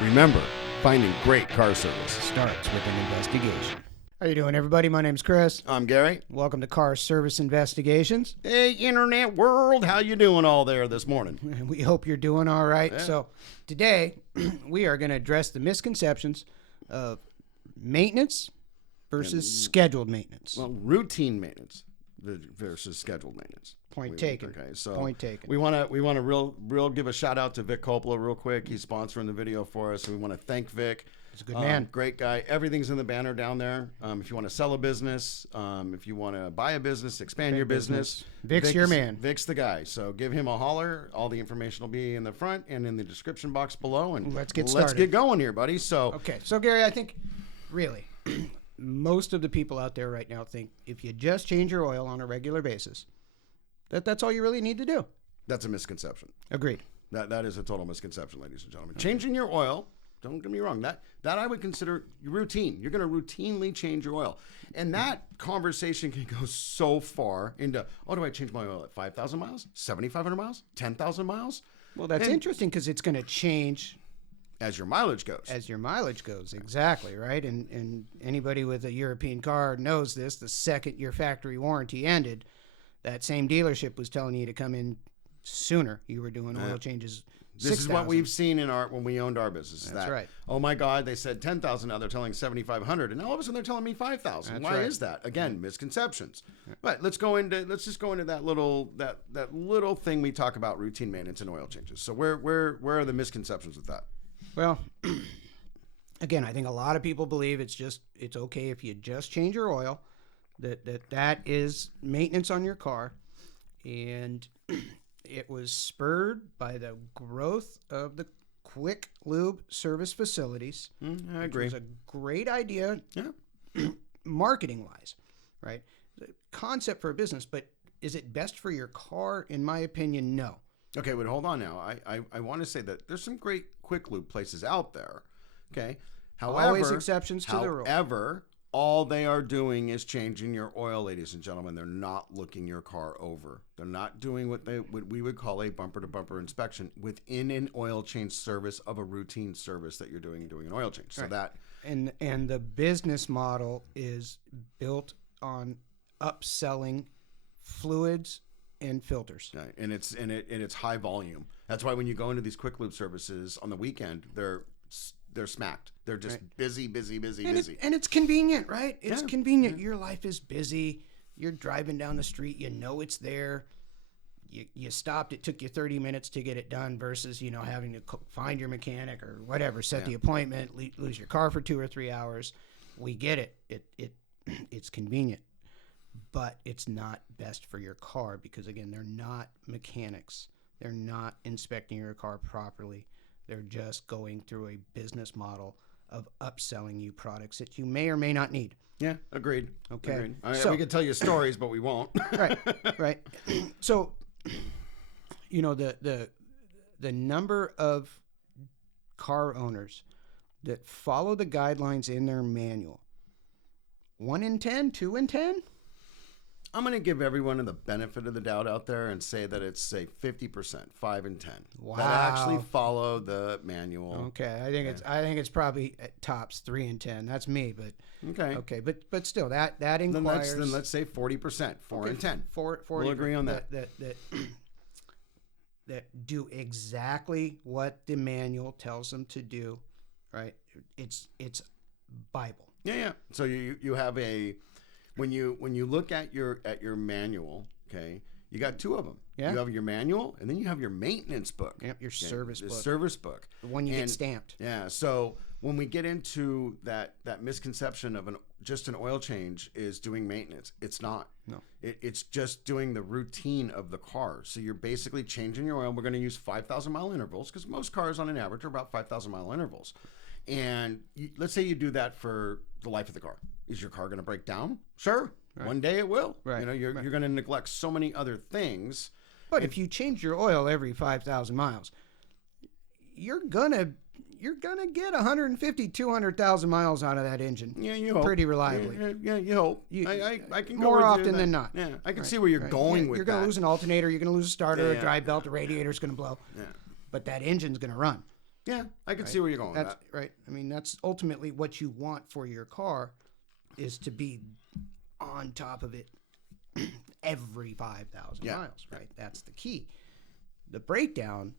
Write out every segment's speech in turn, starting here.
Remember, finding great car service starts with an investigation. How you doing, everybody? My name's Chris. I'm Gary. Welcome to Car Service Investigations. Hey, internet world, how you doing all there this morning? We hope you're doing all right. Yeah. So today, we are going to address the misconceptions of maintenance versus scheduled maintenance. Well, routine maintenance versus scheduled maintenance. Point taken. Okay, so Point taken. We want to real give a shout out to Vic Coppola real quick. He's sponsoring the video for us. We want to thank Vic. He's a good man. Great guy. Everything's in the banner down there. If you want to sell a business, if you want to buy a business, expand your business. Vic's your man. Vic's the guy. So give him a holler. All the information will be in the front and in the description box below. And let's get started. Let's get going here, buddy. So okay. So Gary, I think really most of the people out there right now think if you just change your oil on a regular basis, that's all you really need to do. That's a misconception. Agreed. That is a total misconception, ladies and gentlemen. Okay. Changing your oil, don't get me wrong, that I would consider routine. You're going to routinely change your oil. And that conversation can go so far into, do I change my oil at 5,000 miles, 7,500 miles, 10,000 miles? Well, that's interesting because it's going to change as your mileage goes. As your mileage goes, exactly, right? And anybody with a European car knows this. The second your factory warranty ended, that same dealership was telling you to come in sooner. You were doing oil changes. This is what we've seen when we owned our business. That's right. Oh my God, they said 10,000. Now they're telling 7,500, and all of a sudden they're telling me 5,000. Why is that? Again, misconceptions. But let's just go into that little thing we talk about: routine maintenance and oil changes. So where are the misconceptions with that? Well, again, I think a lot of people believe it's okay if you just change your oil. That is maintenance on your car, and it was spurred by the growth of the quick lube service facilities. I agree. It was a great idea, marketing wise, right? The concept for a business, but is it best for your car? In my opinion, no. Okay, but hold on now. I want to say that there's some great quick lube places out there. Okay, however, always exceptions to the rule. However, all they are doing is changing your oil, ladies and gentlemen. They're not looking your car over. They're not doing what we would call a bumper-to-bumper inspection within an oil change service of a routine service that you're doing an oil change. So that and the business model is built on upselling fluids and filters. Right. And it's high volume. That's why when you go into these quick lube services on the weekend, they're smacked. They're just busy. And it's convenient, right? It's convenient. Your life is busy. You're driving down the street. You know it's there. You stopped. It took you 30 minutes to get it done versus, having to find your mechanic or whatever, set the appointment, lose your car for 2 or 3 hours. We get it. It's convenient, but it's not best for your car because, again, they're not mechanics. They're not inspecting your car properly. They're just going through a business model of upselling you products that you may or may not need. Yeah, agreed. Okay. Agreed. We could tell you stories, but we won't. Right. So, the number of car owners that follow the guidelines in their manual, 1 in 10, 2 in 10? I'm going to give everyone the benefit of the doubt out there and say that it's, say, 50%, 5 and 10. Wow. That actually follow the manual. Okay. I think it's probably at tops 3 and 10. That's me, but okay. But still, that inquires. Then let's say 40%, 4 and 10. 40. We'll agree on that. That do exactly what the manual tells them to do, right? It's Bible. Yeah. So you have when you look at your manual, okay, you got 2 of them. Yeah. You have your manual, and then you have your maintenance book. Yep, your service book. The service book. The one you get stamped. Yeah. So when we get into that misconception of just an oil change is doing maintenance, it's not. No. It's just doing the routine of the car. So you're basically changing your oil. We're going to use 5,000 mile intervals because most cars on an average are about 5,000 mile intervals. And let's say you do that for the life of the car. Is your car going to break down? Sure. Right. One day it will. Right. You're going to neglect so many other things. But if you change your oil every 5,000 miles, you're gonna get 150, 200,000 miles out of that engine. Yeah, you hope. Pretty reliably. Yeah, you hope. I can go more with often you than not. Yeah, I can see where you're going with You're that. going to lose an alternator. You're going to lose a starter, a drive belt, a radiator's going to blow. Yeah. But that engine's going to run. Yeah, I can see where you're going with That's that. right. I mean, that's ultimately what you want for your car, is to be on top of it every 5,000 miles, right? That's the key. The breakdown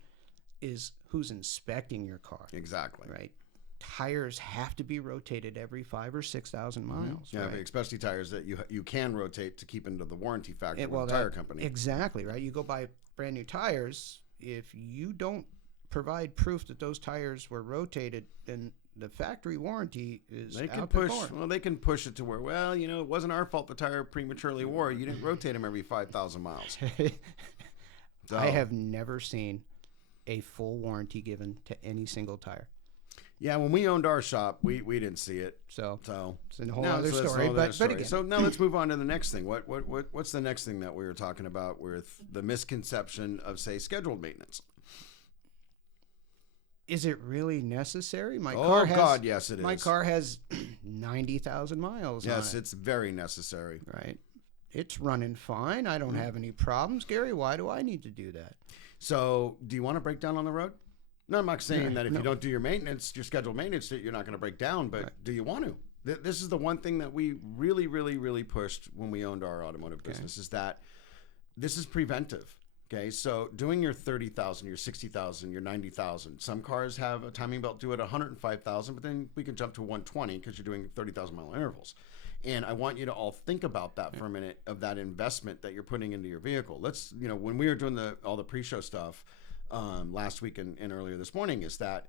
is who's inspecting your car. Exactly. Right? Tires have to be rotated every 5,000 or 6,000 miles. Yeah, right? especially tires that you can rotate to keep into the warranty factor with the tire company. Exactly, right? You go buy brand new tires, if you don't provide proof that those tires were rotated, then the factory warranty is They can out the push. door. Well, they can push it to where, well, it wasn't our fault the tire prematurely wore. You didn't rotate them every 5,000 miles. So, I have never seen a full warranty given to any single tire. Yeah, when we owned our shop, we didn't see it. So it's a whole No, other so that's a story. whole other But story. again, So now let's move on to the next thing. What's the next thing that we were talking about with the misconception of, say, scheduled maintenance? is it really necessary? My Oh, car has, God, yes, it my is. car has 90,000 miles Yes, on it. it's very necessary. Right. It's running fine. I don't have any problems. Gary, why do I need to do that? So do you want to break down on the road? No, I'm not saying that if no. you don't do your maintenance, your scheduled maintenance, that you're not going to break down, but do you want to? This is the one thing that we really, really, really pushed when we owned our automotive business, is that this is preventive. Okay, so doing your 30,000, your 60,000, your 90,000. Some cars have a timing belt do it 105,000, but then we can jump to 120 because you're doing 30,000 mile intervals. And I want you to all think about that for a minute, of that investment that you're putting into your vehicle. Let's, when we were doing all the pre-show stuff last week and earlier this morning, is that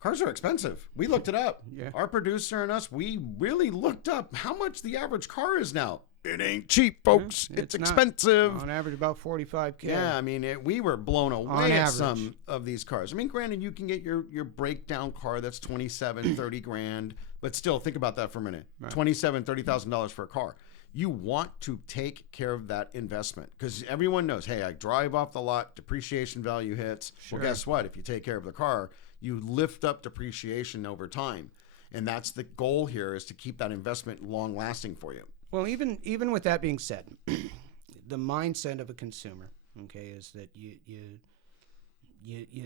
cars are expensive. We looked it up. Yeah. Our producer and us, we really looked up how much the average car is now. It ain't cheap, folks. It's not. expensive. On average, about 45K. Yeah, I mean, we were blown On away at average. some of these cars. I mean, granted, you can get your breakdown car that's 27, 30 grand, but still, think about that for a minute. Right. $27,000, $30,000 for a car. You want to take care of that investment, because everyone knows, hey, I drive off the lot, depreciation value hits. Sure. Well, guess what? If you take care of the car, you lift up depreciation over time. And that's the goal here, is to keep that investment long lasting for you. Well, even with that being said, the mindset of a consumer, okay, is that you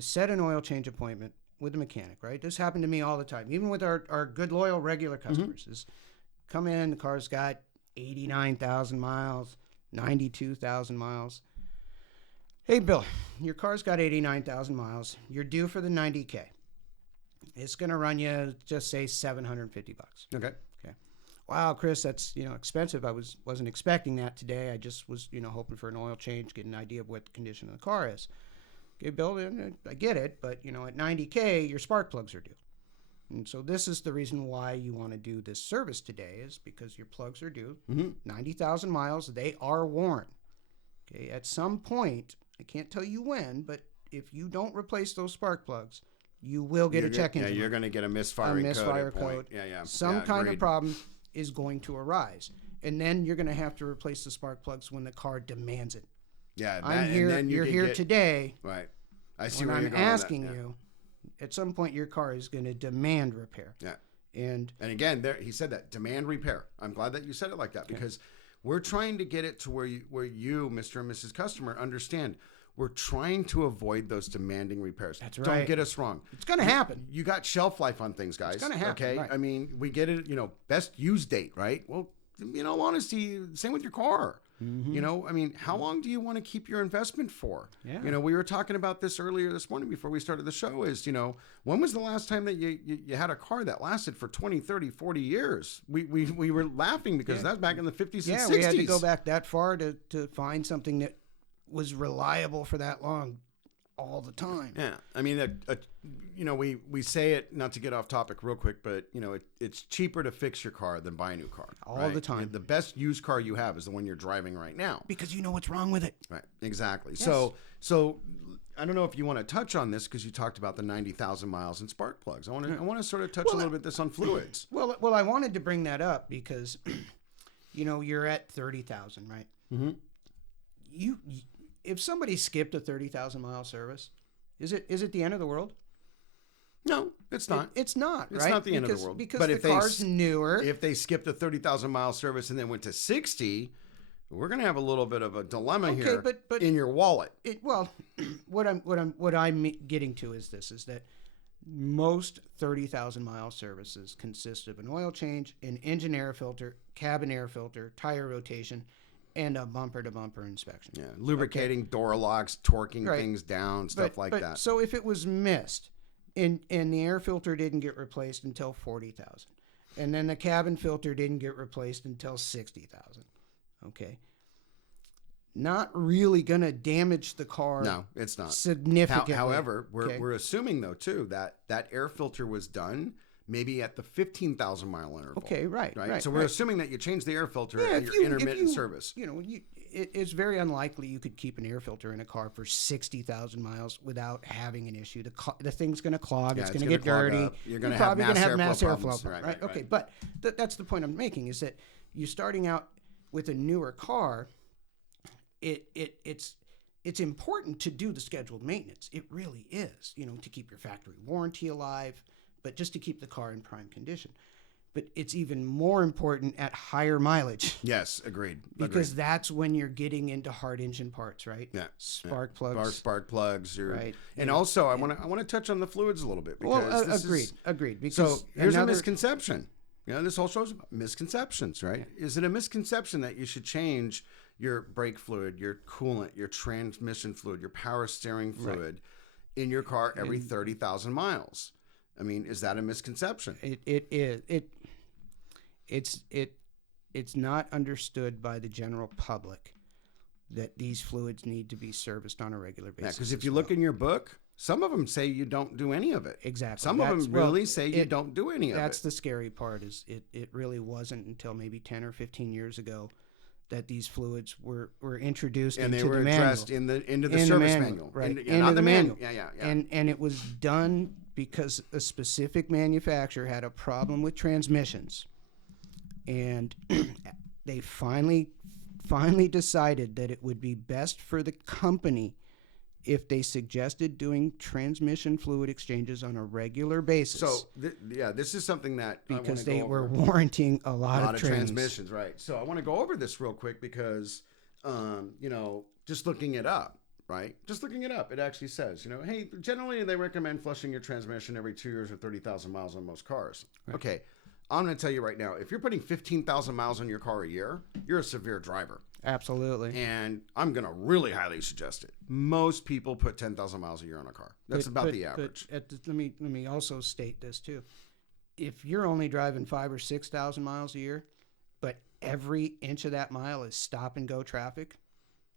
set an oil change appointment with a mechanic, right? This happened to me all the time, even with our good, loyal, regular customers. Is come in, the car's got 89,000 miles, 92,000 miles. Hey, Bill, your car's got 89,000 miles. You're due for the 90K. It's going to run you, just say, $750. Okay. Wow, Chris, that's expensive. I wasn't expecting that today. I just was hoping for an oil change, get an idea of what the condition of the car is. Okay, Bill, I get it, but at 90K, your spark plugs are due. And so this is the reason why you want to do this service today, is because your plugs are due. 90,000 miles, they are worn. Okay, at some point, I can't tell you when, but if you don't replace those spark plugs, you will get a check engine. Yeah, you're going to get a misfiring code. Yeah. Some kind of problem is going to arise, and then you're going to have to replace the spark plugs when the car demands it. Yeah, I'm here. And then you're here today. Right. I see when where I'm you're going. asking you. At some point, your car is going to demand repair. Yeah. And again, he said that, demand repair. I'm glad that you said it like that, because we're trying to get it to where you, Mr. and Mrs. Customer, understand. We're trying to avoid those demanding repairs. That's right. Don't get us wrong. It's going to happen. You got shelf life on things, guys. It's going to happen. Okay. Right. I mean, we get it. Best use date, right? Well, in all honesty, same with your car. I mean, how long do you want to keep your investment for? Yeah. We were talking about this earlier this morning before we started the show, is, when was the last time that you had a car that lasted for 20, 30, 40 years? We were laughing because that's back in the 50s and 60s. We had to go back that far to find something that was reliable for that long all the time. Yeah. I mean, we say it, not to get off topic real quick, but, it's cheaper to fix your car than buy a new car. All the time. The best used car you have is the one you're driving right now. Because you know what's wrong with it. Right. Exactly. Yes. So I don't know if you want to touch on this, because you talked about the 90,000 miles in spark plugs. I want to sort of touch a little bit this on fluids. Well, I wanted to bring that up because, you're at 30,000, right? Mm-hmm. If somebody skipped a 30,000 mile service, is it the end of the world? No, it's not. It's not. It's right? not the end of the world. Because but the if car's newer. If they skipped a 30,000 mile service and then went to 60, we're going to have a little bit of a dilemma here but in your wallet. What I'm getting to is this: is that Most 30,000 mile services consist of an oil change, an engine air filter, cabin air filter, tire rotation, and a bumper-to-bumper inspection. Yeah, lubricating, door locks, torquing things down, stuff like that. So if it was missed, and the air filter didn't get replaced until 40,000, and then the cabin filter didn't get replaced until 60,000, okay, not really going to damage the car. No, it's not significantly. However, we're assuming though too that air filter was done maybe at the 15,000 mile interval. Okay, right. So we're assuming that you changed the air filter at your intermittent service. It's very unlikely you could keep an air filter in a car for 60,000 miles without having an issue. The thing's going to clog. Yeah, it's going to get dirty. You're going to have mass airflow. Right. Okay, but that's the point I'm making is that you starting out with a newer car, it's important to do the scheduled maintenance. It really is, to keep your factory warranty alive, but just to keep the car in prime condition. But it's even more important at higher mileage. Yes, agreed. Because that's when you're getting into hard engine parts, right? Yeah. Spark plugs. Spark plugs. Right. And also, I want to touch on the fluids a little bit. Because agreed. Because so here's a misconception. This whole show's about misconceptions, right? Is it a misconception that you should change your brake fluid, your coolant, your transmission fluid, your power steering fluid in your car every 30,000 miles? I mean, is that a misconception? It is. It's not understood by the general public that these fluids need to be serviced on a regular basis. Yeah, because if you look in your book, some of them say you don't do any of it. Exactly. Some of them really say you don't do any of it. That's the scary part. Is it really wasn't until maybe 10 or 15 years ago that these fluids were introduced and into they were the addressed manual. into the service manual. Right. Into the manual. Yeah. And it was done because a specific manufacturer had a problem with transmissions. And they finally decided that it would be best for the company if they suggested doing transmission fluid exchanges on a regular basis. So, this is something that because they were warranting a lot of transmissions, right? So I want to go over this real quick because, just looking it up, right? Just looking it up, it actually says, hey, generally they recommend flushing your transmission every 2 years or 30,000 miles on most cars. Right. Okay, I'm going to tell you right now, if you're putting 15,000 miles on your car a year, you're a severe driver. Absolutely. And I'm going to really highly suggest it. Most people put 10,000 miles a year on a car. That's about the average. But let me also state this too. If you're only driving 5,000 or 6,000 miles a year, but every inch of that mile is stop and go traffic,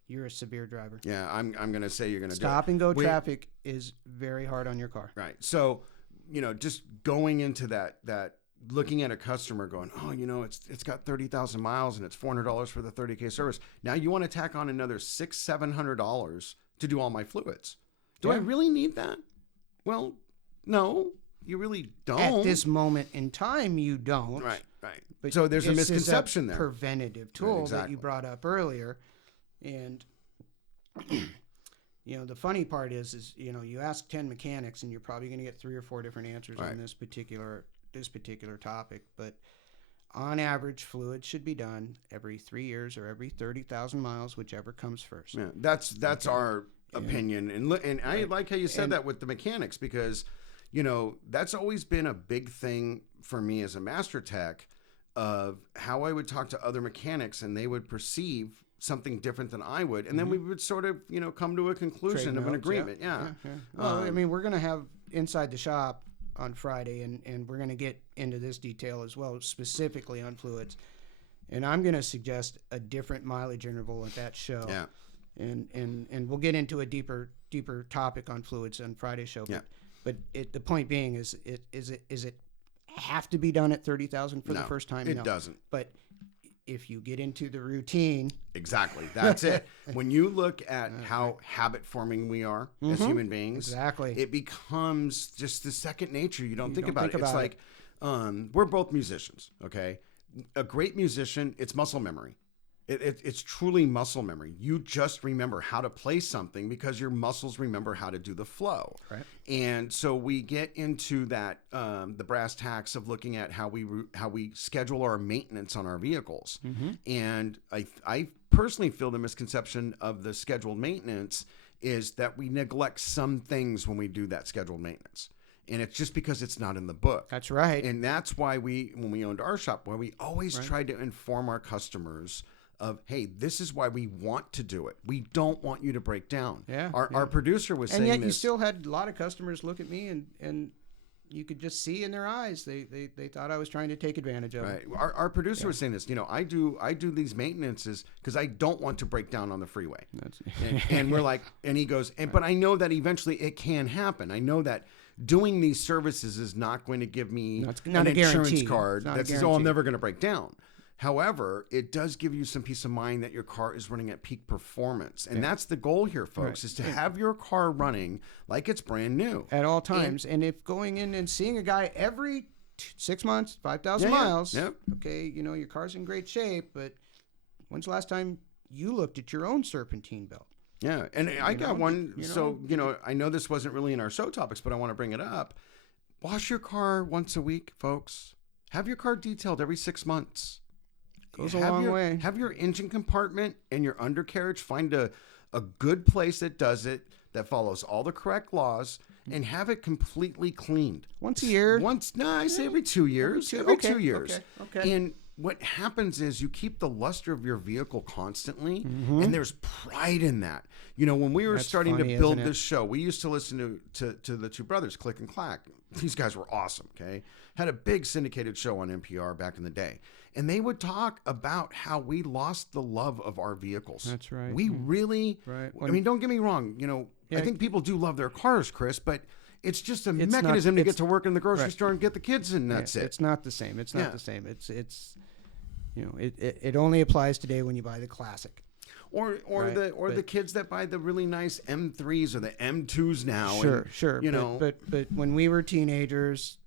you're a severe driver. Yeah, I'm going to say you're going to stop and go traffic is very hard on your car. Right. So, just going into that looking at a customer going, it's got 30,000 miles and it's $400 for the 30K service. Now you want to tack on another $600-700 to do all my fluids. Do I really need that? Well, no, you really don't. At this moment in time, you don't. Right. But so there's a misconception there. Preventative tool that you brought up earlier. And, the funny part is, you ask 10 mechanics and you're probably going to get 3 or 4 different answers on this particular topic, but on average, fluid should be done every 3 years or every 30,000 miles, whichever comes first. Yeah, that's our opinion, and I like how you said that with the mechanics because, that's always been a big thing for me as a master tech of how I would talk to other mechanics and they would perceive something different than I would, and then we would sort of come to a conclusion of an agreement. Yeah. Well, we're going to have Inside the Shop on Friday, and we're going to get into this detail as well, specifically on fluids. And I'm going to suggest a different mileage interval at that show. Yeah. And we'll get into a deeper topic on fluids on Friday's show. Yeah. But the point being is it have to be done at 30,000 for the first time? It doesn't. But if you get into the routine. Exactly. That's it. When you look at how habit forming we are as human beings, exactly, it becomes just the second nature. You don't think about it. It's like, we're both musicians. Okay. A great musician, it's muscle memory. It's truly muscle memory. You just remember how to play something because your muscles remember how to do the flow. Right. And so we get into that, the brass tacks of looking at how we schedule our maintenance on our vehicles. Mm-hmm. And I personally feel the misconception of the scheduled maintenance is that we neglect some things when we do that scheduled maintenance. And it's just because it's not in the book. That's right. And that's why when we owned our shop, why we always tried to inform our customers of, hey, this is why we want to do it. We don't want you to break down. Yeah. Our producer was saying And yet this. you still had a lot of customers look at me and you could just see in their eyes they thought I was trying to take advantage of Right. them. Our producer was saying this. I do these maintenances because I don't want to break down on the freeway. And we're like, and he goes, but I know that eventually it can happen. I know that doing these services is not going to give me an insurance card that says, I'm never going to break down. However, it does give you some peace of mind that your car is running at peak performance. And that's the goal here, folks, is to have your car running like it's brand new. At all times. And if going in and seeing a guy every 6 months, 5,000 miles, okay, your car's in great shape, but when's the last time you looked at your own serpentine belt? Yeah, and I got one, so, I know this wasn't really in our show topics, but I want to bring it up. Wash your car once a week, folks. Have your car detailed every 6 months. Goes a long way. Have your engine compartment and your undercarriage find a good place that does it, that follows all the correct laws, and have it completely cleaned. Once a year? I say every 2 years. Every 2 years. Okay. And what happens is you keep the luster of your vehicle constantly, and there's pride in that. When we were starting to build this show, we used to listen to the two brothers, Click and Clack. These guys were awesome, okay? Had a big syndicated show on NPR back in the day. And they would talk about how we lost the love of our vehicles. That's right. We really, don't get me wrong. I think people do love their cars, Chris, but it's just a mechanism to get to work in the grocery store and get the kids in. That's it. It's not the same. It's not the same. It's it only applies today when you buy the classic. Or the kids that buy the really nice M3s or the M2s now. Sure. But when we were teenagers,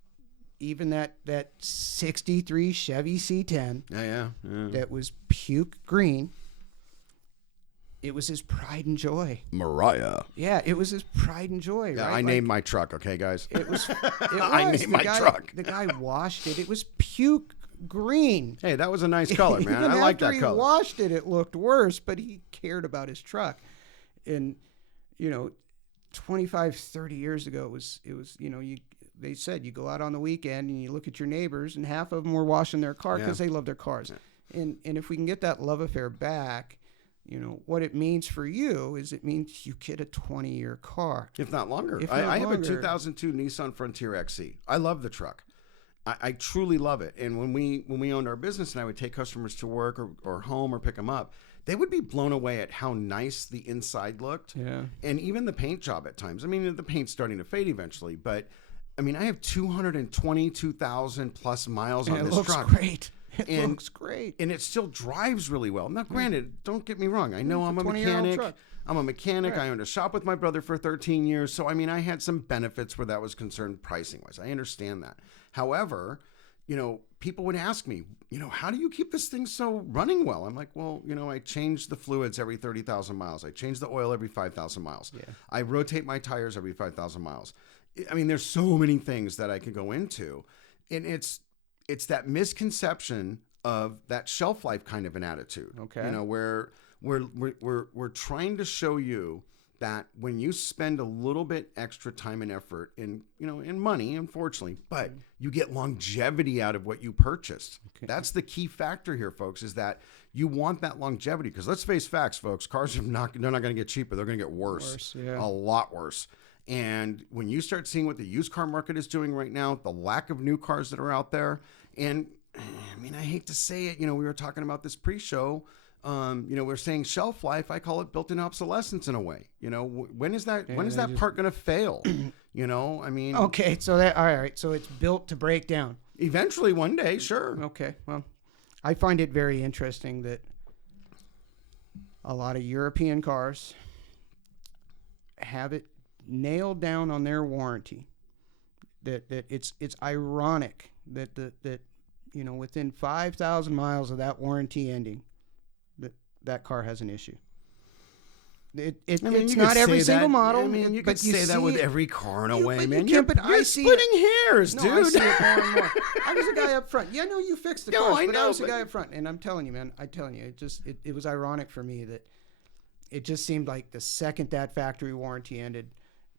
even that 63 Chevy C10 that was puke green, it was his pride and joy. Mariah. Yeah, it was his pride and joy. Yeah, right? I named my truck, okay, guys? It was. I named my truck. The guy washed it. It was puke green. Hey, that was a nice color, man. I like that color. After he washed it, it looked worse, but he cared about his truck. And 25, 30 years ago, it was they said you go out on the weekend and you look at your neighbors, and half of them were washing their car because they love their cars. Yeah. And if we can get that love affair back, what it means for you is it means you get a 20-year car, if not longer. I have a 2002 Nissan Frontier XC. I love the truck. I truly love it. And when we owned our business and I would take customers to work or home or pick them up, they would be blown away at how nice the inside looked. Yeah. And even the paint job at times. I mean, the paint's starting to fade eventually, but I mean, I have 222,000 plus miles on this truck. It looks great. And it still drives really well. Now, granted, don't get me wrong. I know I'm a mechanic. I'm a mechanic. Right. I owned a shop with my brother for 13 years. So, I mean, I had some benefits where that was concerned pricing-wise. I understand that. However, people would ask me, how do you keep this thing so running well? I'm like, well, I change the fluids every 30,000 miles. I change the oil every 5,000 miles. Yeah. I rotate my tires every 5,000 miles. I mean, there's so many things that I could go into. And it's that misconception of that shelf life kind of an attitude. Okay. Where we're trying to show you that when you spend a little bit extra time and effort in money, unfortunately, but you get longevity out of what you purchased. Okay. That's the key factor here, folks, is that you want that longevity. Because let's face facts, folks, cars they're not going to get cheaper. They're going to get worse. A lot worse. And when you start seeing what the used car market is doing right now, the lack of new cars that are out there, and I mean, I hate to say it, we were talking about this pre-show, we're saying shelf life. I call it built-in obsolescence in a way. When is that part going to fail? I mean. Okay, so all right. So it's built to break down. Eventually, one day, sure. Okay, well, I find it very interesting that a lot of European cars have it nailed down on their warranty that it's ironic that within 5,000 miles of that warranty ending, that car has an issue. It's not every single model. I mean, you could say that with every car in a way, man. You're splitting hairs, dude. I see it more and more. I was a guy up front. Yeah, no, you fixed the cars, but I was a guy up front, and I'm telling you, man. It was ironic for me that it just seemed like the second that factory warranty ended,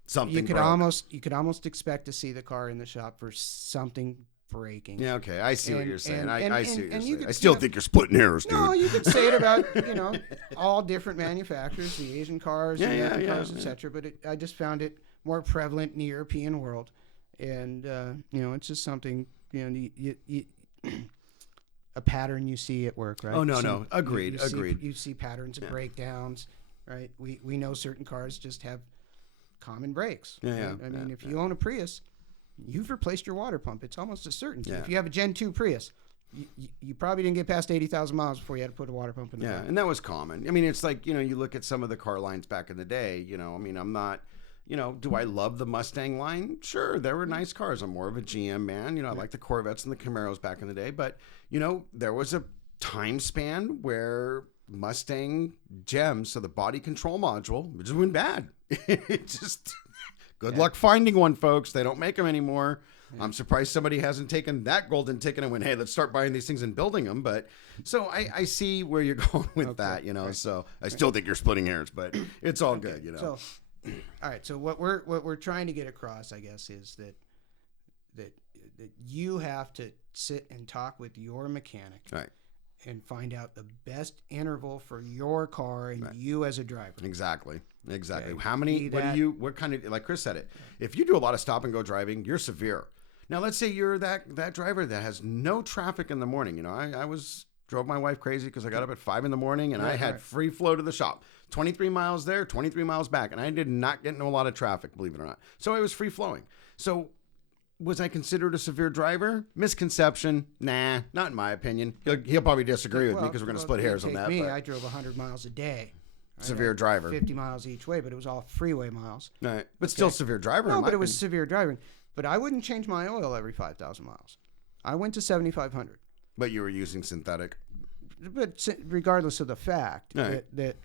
something you could broke. you could almost expect to see the car in the shop for something breaking. Yeah, okay. I see what you're saying. I see what you're saying. Could, I still think you're splitting hairs, dude. No, you could say it about, all different manufacturers, the Asian cars, the American cars, etc. But I just found it more prevalent in the European world. And, it's just something, a pattern you see at work, right? Oh, no. Agreed. You see patterns of breakdowns, right? We know certain cars just have common brakes. Yeah. Right? I mean, if you own a Prius, you've replaced your water pump. It's almost a certainty. Yeah. If you have a Gen 2 Prius, you probably didn't get past 80,000 miles before you had to put a water pump in the car. And that was common. I mean, it's like, you look at some of the car lines back in the day, I'm not, do I love the Mustang line? Sure, there were nice cars. I'm more of a GM man. I like the Corvettes and the Camaros back in the day. But, there was a time span where Mustang gems, so the body control module, just went bad. It just... Good luck finding one, folks. They don't make them anymore. Yeah. I'm surprised somebody hasn't taken that golden ticket and went, hey, let's start buying these things and building them. But so I see where you're going with that, Right. So I still think you're splitting hairs, but it's all good, So, all right. So what we're trying to get across, I guess, is that you have to sit and talk with your mechanic. Right. And find out the best interval for your car and you as a driver. Exactly. Okay. How many, what kind of, like Chris said it, if you do a lot of stop and go driving, you're severe. Now, let's say you're that driver that has no traffic in the morning. I drove my wife crazy because I got up at 5 a.m. and I had free flow to the shop. 23 miles there, 23 miles back. And I did not get into a lot of traffic, believe it or not. So I was free flowing. So was I considered a severe driver? Misconception? Nah, not in my opinion. He'll probably disagree with me because we're going to split hairs on that. I drove 100 miles a day. Severe driver. 50 miles each way, but it was all freeway miles. Right. But still severe driver. No, but it was severe driving. But I wouldn't change my oil every 5,000 miles. I went to 7,500. But you were using synthetic. But regardless of the fact that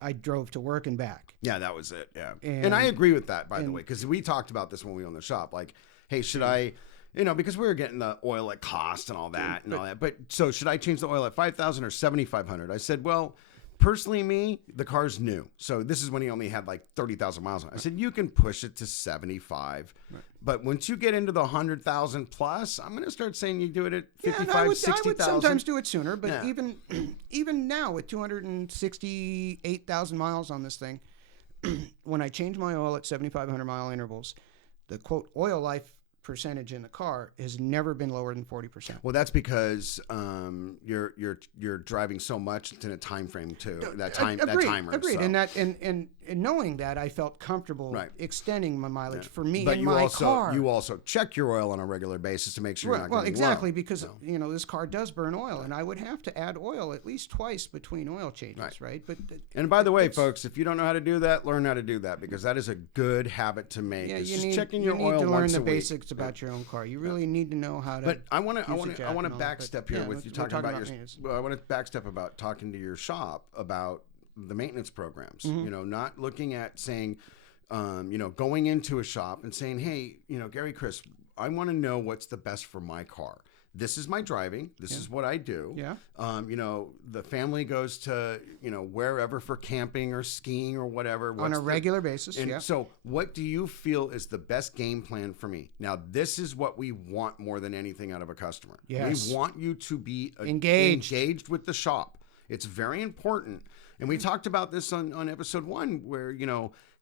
I drove to work and back. Yeah, that was it. Yeah. And I agree with that, by the way, because we talked about this when we were in the shop. Like, hey, should I, because we were getting the oil at cost and all that and all that. But so should I change the oil at 5,000 or 7,500? I said, well, personally, the car's new. So this is when he only had like 30,000 miles on it. I said, you can push it to 75. Right. But once you get into the 100,000 plus, I'm going to start saying you do it at 55, 60,000. I would sometimes do it sooner, but even now with 268,000 miles on this thing, when I change my oil at 7,500 mile intervals, the quote oil life percentage in the car has never been lower than 40%. Well, that's because you're driving so much in a time frame too. That timer. Agreed. So. And knowing that, I felt comfortable extending my mileage for me but and my car. You also check your oil on a regular basis to make sure you're not getting exactly low. Because this car does burn oil, and I would have to add oil at least twice between oil changes, right? But and by the way, folks, if you don't know how to do that, learn how to do that because that is a good habit to make. Yeah, checking your oil once a week. You need to learn the basics about your own car. You really need to know how to. But I want to backstep here with you talking about your. Well, I want to backstep about talking to your shop about the maintenance programs. Mm-hmm. Not looking at saying, going into a shop and saying, hey, Gary, Chris, I want to know what's the best for my car. This is my driving. This is what I do. Yeah. The family goes to, wherever for camping or skiing or whatever. On a regular basis. And so what do you feel is the best game plan for me? Now, this is what we want more than anything out of a customer. Yes. We want you to be engaged with the shop. It's very important. And we talked about this on episode 1 where,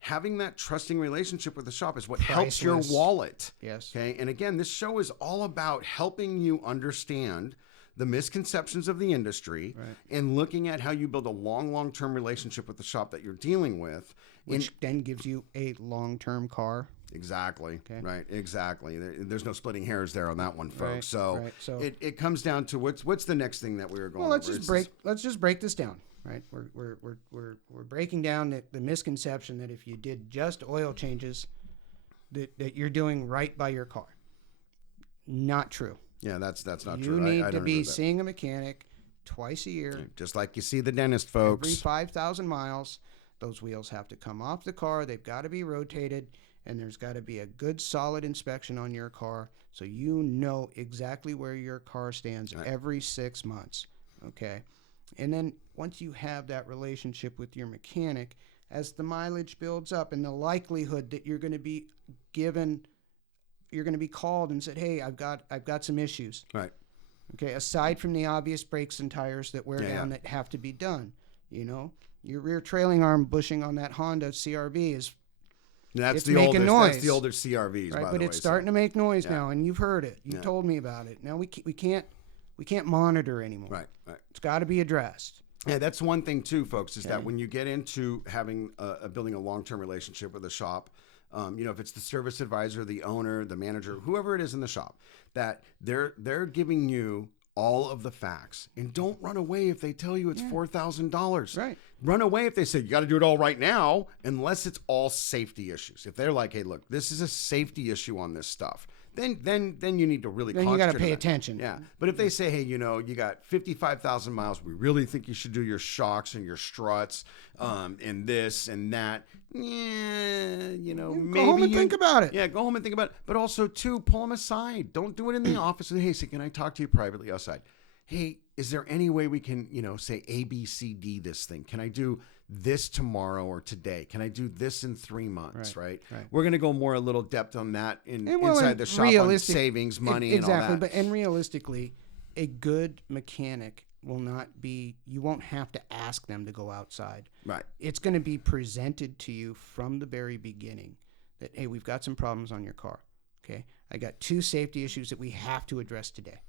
having that trusting relationship with the shop is what helps your wallet. Yes. Okay. And again, this show is all about helping you understand the misconceptions of the industry and looking at how you build a long-term relationship with the shop that you're dealing with. Which then gives you a long-term car. Exactly. Okay. Right. Exactly. There's no splitting hairs there on that one, folks. So it comes down to what's the next thing that we were going. Well, let's just break this down. Right, we're breaking down the misconception that if you did just oil changes, that you're doing right by your car. Not true. Yeah, that's not true. You need to be seeing a mechanic twice a year, just like you see the dentist, folks. Every 5,000 miles, those wheels have to come off the car. They've got to be rotated, and there's got to be a good, solid inspection on your car, so you know exactly where your car stands every 6 months. Okay. And then once you have that relationship with your mechanic, as the mileage builds up and the likelihood that you're going to be called and said, hey, I've got some issues. Right. Okay. Aside from the obvious brakes and tires that wear down that have to be done, your rear trailing arm bushing on that Honda CRV is That's making oldest. noise. That's the older CRVs, right? by But the way. it's starting to make noise now, and you've heard it. You told me about it. Now we can't monitor anymore. Right. It's got to be addressed. Yeah, that's one thing too, folks, is that when you get into having building a long-term relationship with a shop, if it's the service advisor, the owner, the manager, whoever it is in the shop, that they're giving you all of the facts, and don't run away if they tell you it's $4,000. Right. Run away if they say you got to do it all right now, unless it's all safety issues. If they're like, hey, look, this is a safety issue on this stuff. Then you need to really then you got to pay attention. Yeah. But if they say, hey, you got 55,000 miles, we really think you should do your shocks and your struts, and this and that. Maybe go home and think about it. Yeah, go home and think about it. But also, too, pull them aside. Don't do it in the office. Hey, can I talk to you privately outside? Hey, is there any way we can, say A, B, C, D this thing? Can I do this tomorrow or today? Can I do this in 3 months, right? We're going to go more a little depth on that inside the shop on savings, money, and all that. Exactly, and realistically, a good mechanic will not be, you won't have to ask them to go outside. Right. It's going to be presented to you from the very beginning that, hey, we've got some problems on your car, okay? I got 2 safety issues that we have to address today.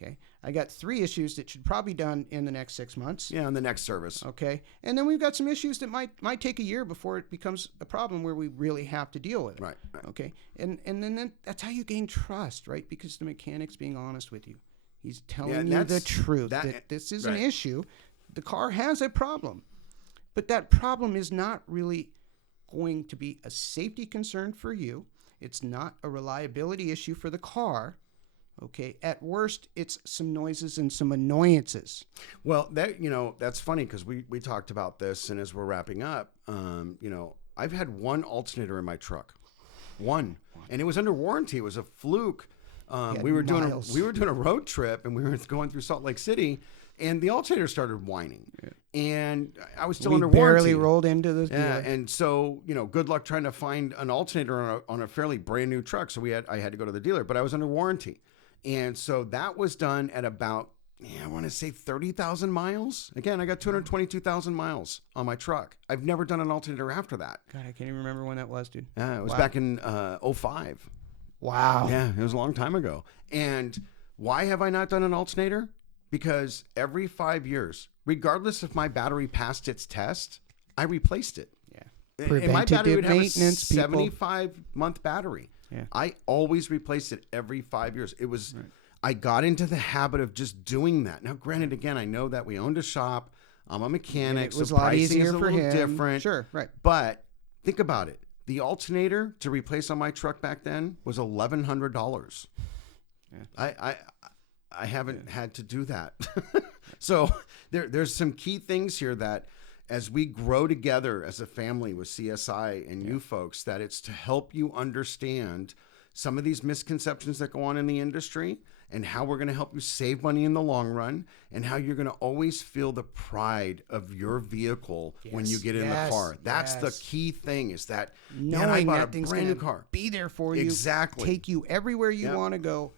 Okay, I got 3 issues that should probably be done in the next 6 months. Yeah, in the next service. Okay, and then we've got some issues that might take a year before it becomes a problem where we really have to deal with it. Right. Okay, and then that's how you gain trust, right? Because the mechanic's being honest with you. He's telling you the truth that this is an issue. The car has a problem, but that problem is not really going to be a safety concern for you. It's not a reliability issue for the car. Okay, at worst, it's some noises and some annoyances. Well, that's funny because we talked about this, and as we're wrapping up, I've had 1 alternator in my truck, 1, and it was under warranty. It was a fluke. We were doing a road trip, and we were going through Salt Lake City, and the alternator started whining, and I was still under warranty. We barely rolled into this. Yeah, and so good luck trying to find an alternator on a fairly brand new truck. So I had to go to the dealer, but I was under warranty. And so that was done at about, I want to say 30,000 miles. Again, I got 222,000 miles on my truck. I've never done an alternator after that. God, I can't even remember when that was, dude. Yeah, it was back in 05. Wow. Yeah, it was a long time ago. And why have I not done an alternator? Because every 5 years, regardless if my battery passed its test, I replaced it. Yeah. And my battery would have a maintenance, 75-month battery. Yeah. I always replaced it every 5 years. It was, I got into the habit of just doing that. Now, granted, again, I know that we owned a shop. I'm a mechanic, it was so a lot pricing easier is a for little him. different. Sure, right. But think about it. The alternator to replace on my truck back then was $1,100. Yeah. I haven't had to do that. So there's some key things here that as we grow together as a family with CSI and you folks, that it's to help you understand some of these misconceptions that go on in the industry and how we're going to help you save money in the long run and how you're going to always feel the pride of your vehicle when you get in the car. That's the key thing, is that knowing I bought that thing's a brand new gonna car. Be there for you. Exactly. Take you everywhere you want to go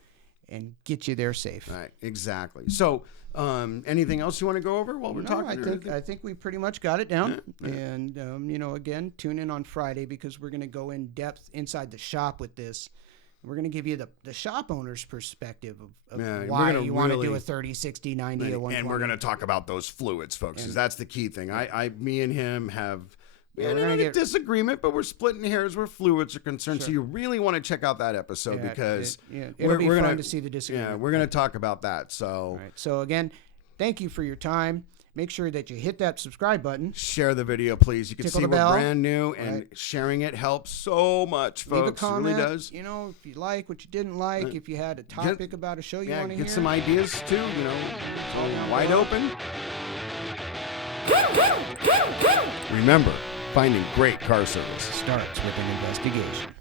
and get you there safe. Right, exactly. So, anything else you want to go over while we're talking? I think we pretty much got it down. Yeah. And again, tune in on Friday because we're going to go in depth inside the shop with this. We're going to give you the shop owner's perspective of why you want to do a 30, 60, 90, or 120. And we're going to talk about those fluids, folks, because that's the key thing. Me and him have a disagreement, but we're splitting hairs where fluids are concerned. Sure. So you really want to check out that episode because it'll be fun to see the disagreement. Yeah, we're going to talk about that. So, so again, thank you for your time. Make sure that you hit that subscribe button. Share the video, please. You can see we're brand new, and sharing it helps so much, folks. Leave a comment. It really does. If you like, what you didn't like, if you had a topic about a show you want to hear. Get some ideas, too. It's all wide open. Remember, finding great car service starts with an investigation.